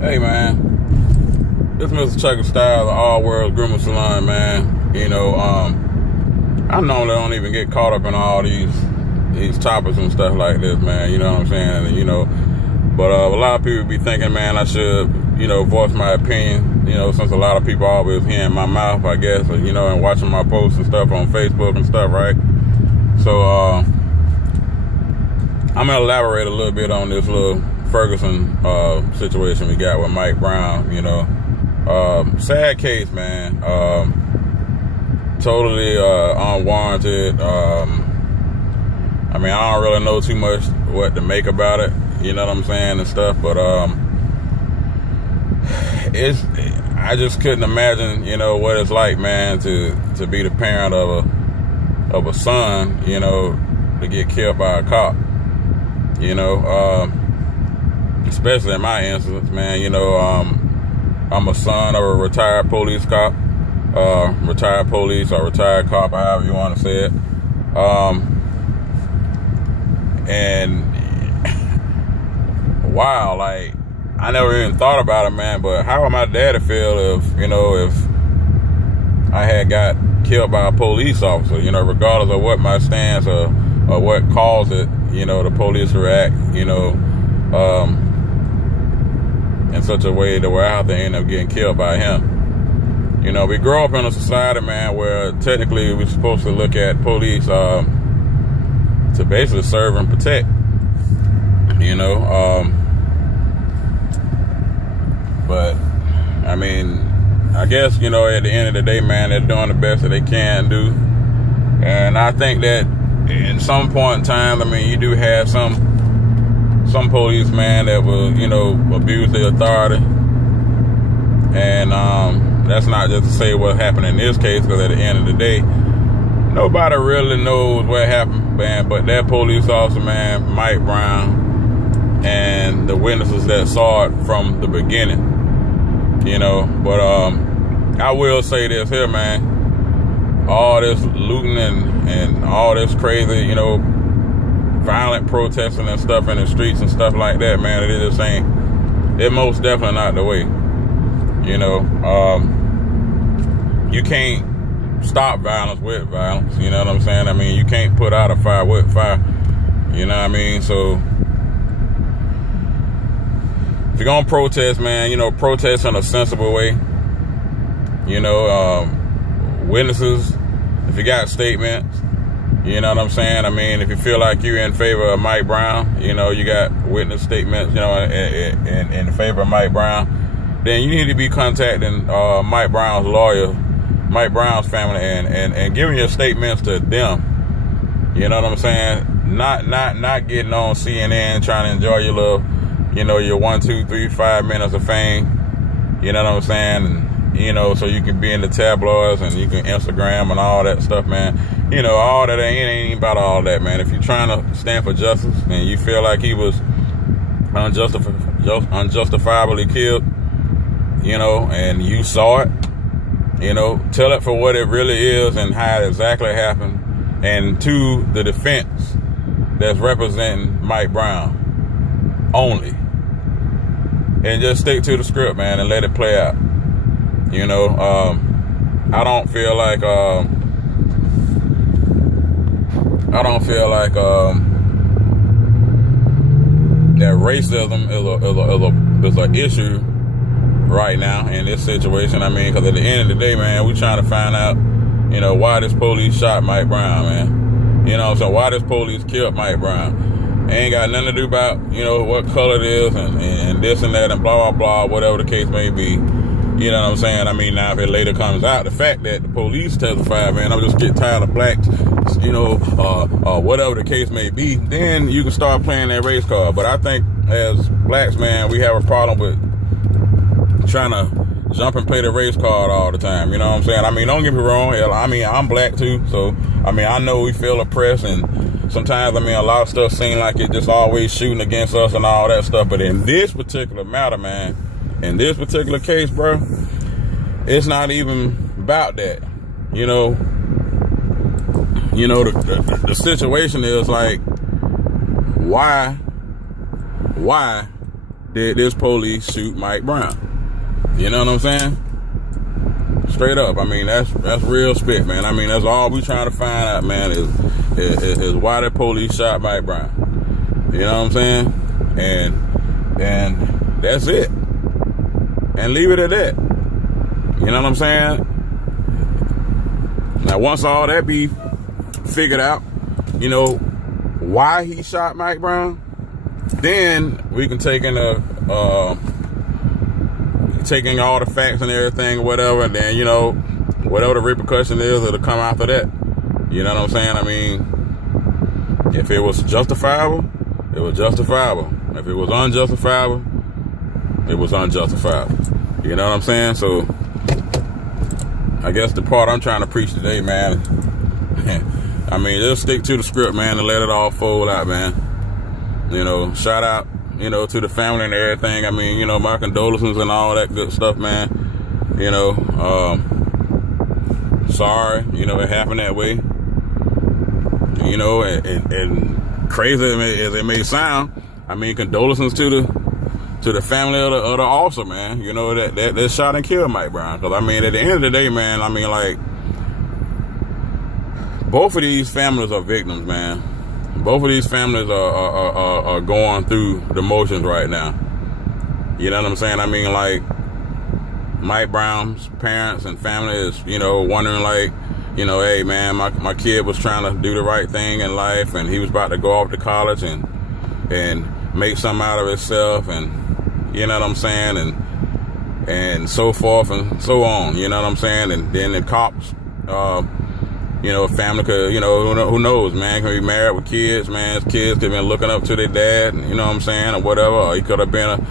Hey man, this is Mr. Chuck Style, the All World Grooming Salon, man. You know, I normally don't even get caught up in all these topics and stuff like this, man. You know what I'm saying? And, you know, but a lot of people be thinking, man, I should, you know, voice my opinion. You know, since a lot of people always hearing my mouth, I guess, or, you know, and watching my posts and stuff on Facebook and stuff, right? So I'm gonna elaborate a little bit on this little Ferguson situation we got with Mike Brown. You know, sad case, man. Totally unwarranted. I mean, I don't really know too much what to make about it, you know what I'm saying, and stuff, but I just couldn't imagine, you know, what it's like, man, to be the parent of a son, you know, to get killed by a cop, you know, especially in my instance, man. You know, I'm a son of a retired police cop, retired police or retired cop, however you want to say it. And wow, like, I never even thought about it, man, but how would my daddy feel if, you know, if I had got killed by a police officer, you know, regardless of what my stance or what caused it, you know, the police react, you know, in such a way that where I have to end up getting killed by him. You know, we grow up in a society, man, where technically we're supposed to look at police to basically serve and protect, you know, but I mean, I guess, you know, at the end of the day, man, they're doing the best that they can do. And I think that in some point in time, I mean, you do have some policeman that will, you know, abuse their authority. And that's not just to say what happened in this case, because at the end of the day, nobody really knows what happened, man, but that police officer, man, Mike Brown, and the witnesses that saw it from the beginning, you know. But I will say this here, man, all this looting and all this crazy, you know, violent protesting and stuff in the streets and stuff like that, man, it just ain't, it most definitely not the way. You know, you can't stop violence with violence, you know what I'm saying? I mean, you can't put out a fire with fire, you know what I mean? So if you're gonna protest, man, you know, protest in a sensible way. You know, witnesses, if you got statements, you know what I'm saying? I mean, if you feel like you're in favor of Mike Brown, you know, you got witness statements, you know, in favor of Mike Brown, then you need to be contacting Mike Brown's lawyer, Mike Brown's family, and giving your statements to them. You know what I'm saying? Not getting on CNN trying to enjoy your little, you know, your 1, 2, 3, 5 minutes of fame. You know what I'm saying? And, you know, so you can be in the tabloids and you can Instagram and all that stuff, man. You know, all that ain't about all that, man. If you're trying to stand for justice and you feel like he was unjustifiably killed, you know, and you saw it, you know, tell it for what it really is and how it exactly happened, and to the defense that's representing Mike Brown only. And just stick to the script, man, and let it play out. You know, I don't feel like that racism is an issue right now in this situation. I mean, because at the end of the day, man, we trying to find out, you know, why this police shot Mike Brown, man. You know what I'm saying? Why this police killed Mike Brown. Ain't got nothing to do about, you know, what color it is and this and that and blah, blah, blah, whatever the case may be. You know what I'm saying? I mean, now if it later comes out, the fact that the police testified, man, I'm just getting tired of blacks, you know, whatever the case may be, then you can start playing that race card. But I think as blacks, man, we have a problem with trying to jump and play the race card all the time. You know what I'm saying? I mean, don't get me wrong. Hell, I mean, I'm black too. So, I mean, I know we feel oppressed, and sometimes, I mean, a lot of stuff seems like it just always shooting against us and all that stuff. But in this particular matter, man, in this particular case, bro, it's not even about that. You know, the situation is like, why did this police shoot Mike Brown? You know what I'm saying? Straight up. I mean, that's real spit, man. I mean, that's all we trying to find out, man, is why the police shot Mike Brown. You know what I'm saying? And that's it. And leave it at that. You know what I'm saying? Now, once all that be figured out, you know, why he shot Mike Brown, then we can take into taking all the facts and everything or whatever, and then, you know, whatever the repercussion is, it'll come after that. You know what I'm saying? I mean, if it was justifiable, it was justifiable. If it was unjustifiable, it was unjustifiable. You know what I'm saying? So, I guess the part I'm trying to preach today, man, I mean, just stick to the script, man, and let it all fold out, man. You know, shout out, you know, to the family and everything. I mean, you know, my condolences and all that good stuff, man. You know, sorry, you know, it happened that way. You know, and crazy as it may sound, I mean, condolences to the family of the officer, man. You know, that shot and killed Mike Brown. Because, I mean, at the end of the day, man, I mean, like, both of these families are victims, man. Both of these families are going through the motions right now. You know what I'm saying? I mean, like, Mike Brown's parents and family is, you know, wondering, like, you know, hey, man, my kid was trying to do the right thing in life, and he was about to go off to college and make something out of himself, and, you know what I'm saying, and so forth and so on, you know what I'm saying? And then the cops, you know, family could, you know, who knows, man, could be married with kids, man. His kids could have been looking up to their dad, you know what I'm saying, or whatever. Or he could have been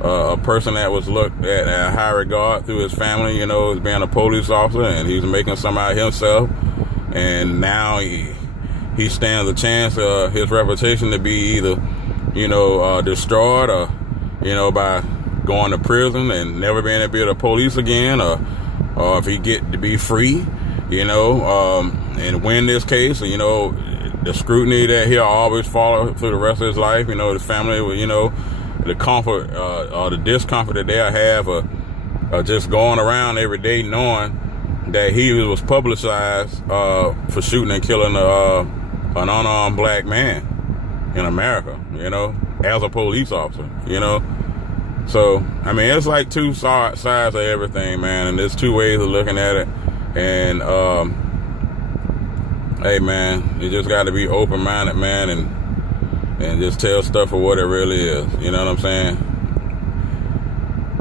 a person that was looked at a high regard through his family, you know, as being a police officer, and he was making something out of himself. And now he stands a chance of his reputation to be either, you know, destroyed, or, you know, by going to prison and never being able to be the police again, or if he get to be free, you know, and win this case, you know, the scrutiny that he'll always follow through the rest of his life, you know, his family, you know, the comfort or the discomfort that they'll have of just going around every day knowing that he was publicized for shooting and killing an unarmed black man in America, you know, as a police officer, you know. So, I mean, it's like two sides of everything, man, and there's two ways of looking at it. And, hey, man, you just got to be open-minded, man, and just tell stuff for what it really is. You know what I'm saying?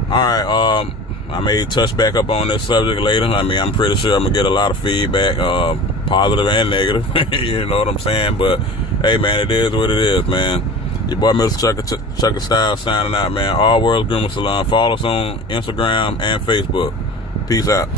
All right, I may touch back up on this subject later. I mean, I'm pretty sure I'm going to get a lot of feedback, positive and negative. You know what I'm saying? But, hey, man, it is what it is, man. Your boy, Mr. Chucker Styles, signing out, man. All World's Grooming Salon. Follow us on Instagram and Facebook. Peace out.